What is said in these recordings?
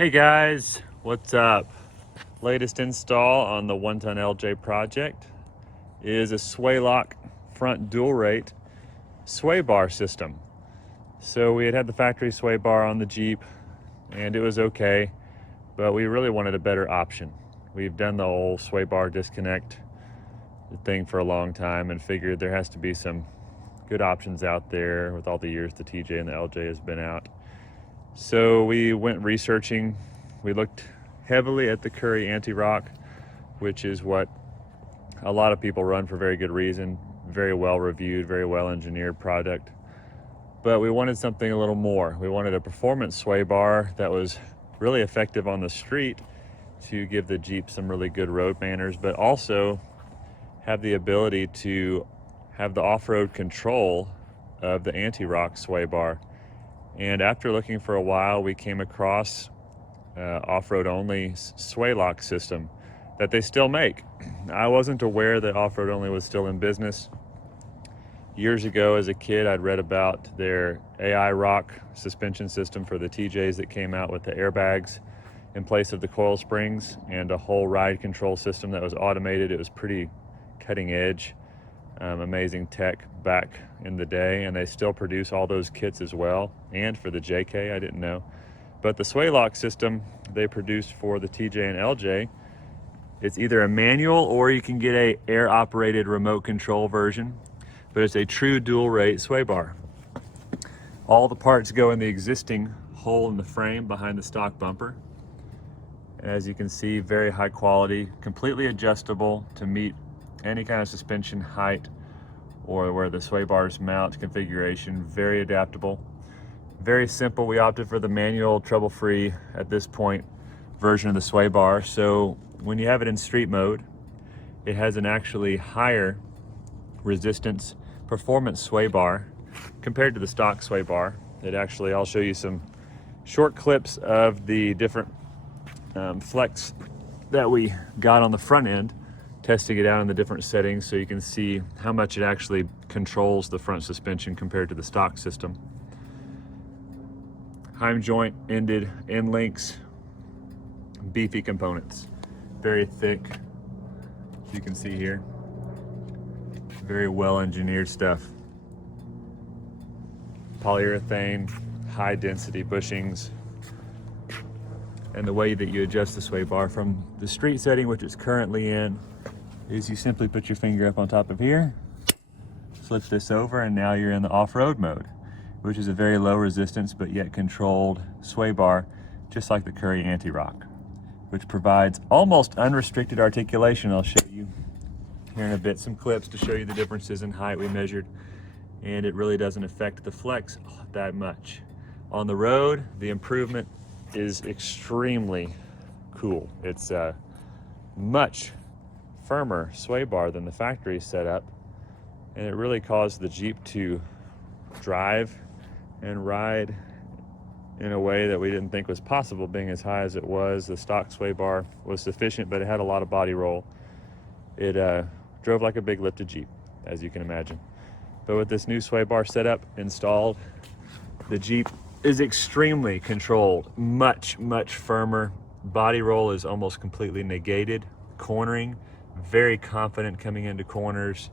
Hey guys, what's up? Latest install on the 1-ton LJ project is a SwayLOC front dual rate sway bar system. So we had the factory sway bar on the Jeep and it was okay, but we really wanted a better option. We've done the old sway bar disconnect thing for a long time and figured there has to be some good options out there with all the years the TJ and the LJ has been out. So we went researching. We looked heavily at the Curry anti-rock, which is what a lot of people run for very good reason. Very well reviewed, very well engineered product. But we wanted something a little more. We wanted a performance sway bar that was really effective on the street to give the Jeep some really good road manners, but also have the ability to have the off-road control of the anti-rock sway bar. And after looking for a while, we came across Off Road Only SwayLOC system that they still make. I wasn't aware that Off Road Only was still in business. Years ago as a kid, I'd read about their AI rock suspension system for the TJs that came out with the airbags in place of the coil springs and a whole ride control system that was automated. It was pretty cutting edge. Amazing tech back in the day, and they still produce all those kits as well, and for the JK, I didn't know. But the SwayLOC system they produced for the TJ and LJ, it's either a manual or you can get a air operated remote control version, but it's a true dual rate sway bar. All the parts go in the existing hole in the frame behind the stock bumper. As you can see, very high quality, completely adjustable to meet any kind of suspension height or where the sway bars mount configuration. Very adaptable, very simple. We opted for the manual, trouble-free at this point version of the sway bar. So when you have it in street mode, it has an actually higher resistance performance sway bar compared to the stock sway bar. It actually, I'll show you some short clips of the different flex that we got on the front end, testing it out in the different settings so you can see how much it actually controls the front suspension compared to the stock system. Heim joint ended end links, beefy components, very thick, as you can see here. Very well engineered stuff. Polyurethane, high density bushings. And the way that you adjust the sway bar from the street setting, which it's currently in, is you simply put your finger up on top of here, flip this over, and now you're in the off-road mode, which is a very low resistance but yet controlled sway bar, just like the Curry anti-rock, which provides almost unrestricted articulation. I'll show you here in a bit some clips to show you the differences in height we measured, and it really doesn't affect the flex that much. On the road, the improvement is extremely cool. It's a much firmer sway bar than the factory setup, and it really caused the Jeep to drive and ride in a way that we didn't think was possible, being as high as it was. The stock sway bar was sufficient, but it had a lot of body roll. It drove like a big lifted Jeep, as you can imagine. But with this new sway bar setup installed, the Jeep is extremely controlled, much firmer. Body roll is almost completely negated. Cornering, very confident coming into corners,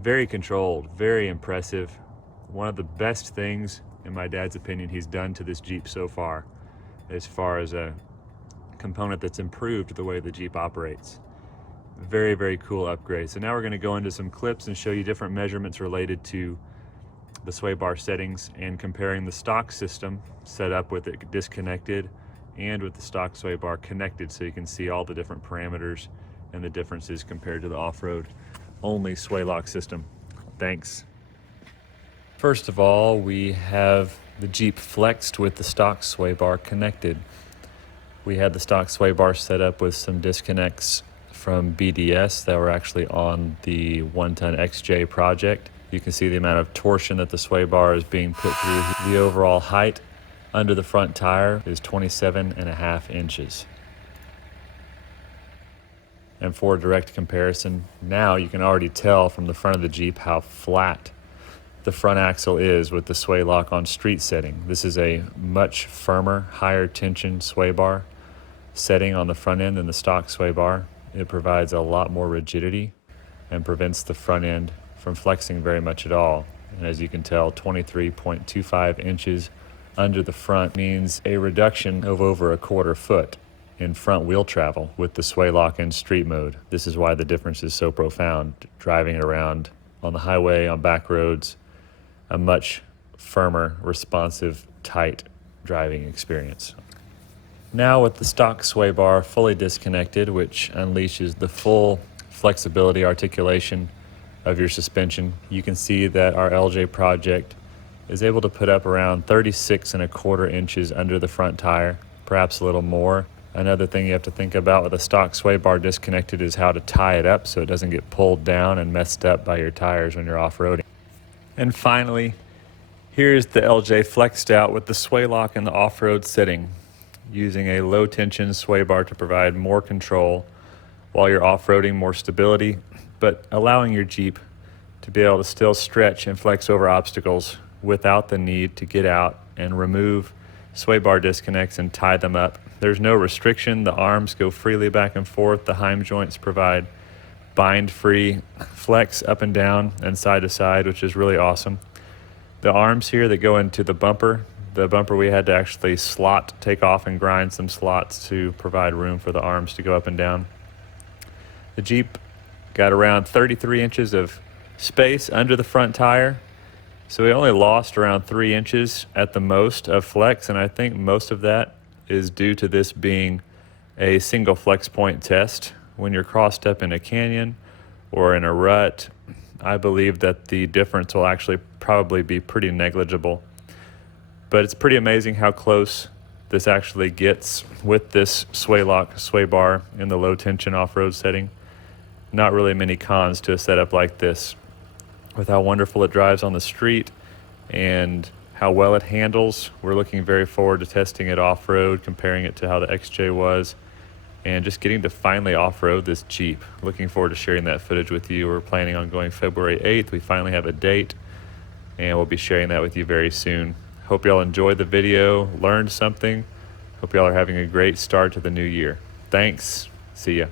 very controlled, very impressive. One of the best things, in my dad's opinion, he's done to this Jeep so far as a component that's improved the way the Jeep operates. Very cool upgrade. So now we're going to go into some clips and show you different measurements related to the sway bar settings and comparing the stock system set up with it disconnected and with the stock sway bar connected, so you can see all the different parameters and the differences compared to the off-road only SwayLOC system. Thanks. First of all, we have the Jeep flexed with the stock sway bar connected. We had the stock sway bar set up with some disconnects from BDS that were actually on the 1-ton XJ project. You can see the amount of torsion that the sway bar is being put through. The overall height under the front tire is 27.5 inches. And for direct comparison, now you can already tell from the front of the Jeep how flat the front axle is with the SwayLOC on street setting. This is a much firmer, higher tension sway bar setting on the front end than the stock sway bar. It provides a lot more rigidity and prevents the front end from flexing very much at all. And as you can tell, 23.25 inches under the front means a reduction of over a quarter foot in front wheel travel with the SwayLOC in street mode. This is why the difference is so profound. Driving it around on the highway, on back roads, a much firmer, responsive, tight driving experience. Now with the stock sway bar fully disconnected, which unleashes the full flexibility, articulation of your suspension, you can see that our LJ project is able to put up around 36.25 inches under the front tire, perhaps a little more. Another thing you have to think about with a stock sway bar disconnected is how to tie it up so it doesn't get pulled down and messed up by your tires when you're off-roading. And finally, here's the LJ flexed out with the SwayLOC in the off-road setting, using a low tension sway bar to provide more control while you're off-roading, more stability, but allowing your Jeep to be able to still stretch and flex over obstacles without the need to get out and remove sway bar disconnects and tie them up. There's no restriction. The arms go freely back and forth. The heim joints provide bind-free flex up and down and side to side, which is really awesome. The arms here that go into the bumper we had to actually take off and grind some slots to provide room for the arms to go up and down. The Jeep got around 33 inches of space under the front tire, so we only lost around 3 inches at the most of flex, and I think most of that is due to this being a single flex point test. When you're crossed up in a canyon or in a rut, I believe that the difference will actually probably be pretty negligible. But it's pretty amazing how close this actually gets with this SwayLOC sway bar in the low tension off-road setting. Not really many cons to a setup like this. With how wonderful it drives on the street and how well it handles, we're looking very forward to testing it off-road, comparing it to how the XJ was, and just getting to finally off-road this Jeep. Looking forward to sharing that footage with you. We're planning on going February 8th. We finally have a date, and we'll be sharing that with you very soon. Hope y'all enjoyed the video, learned something. Hope y'all are having a great start to the new year. Thanks. See ya.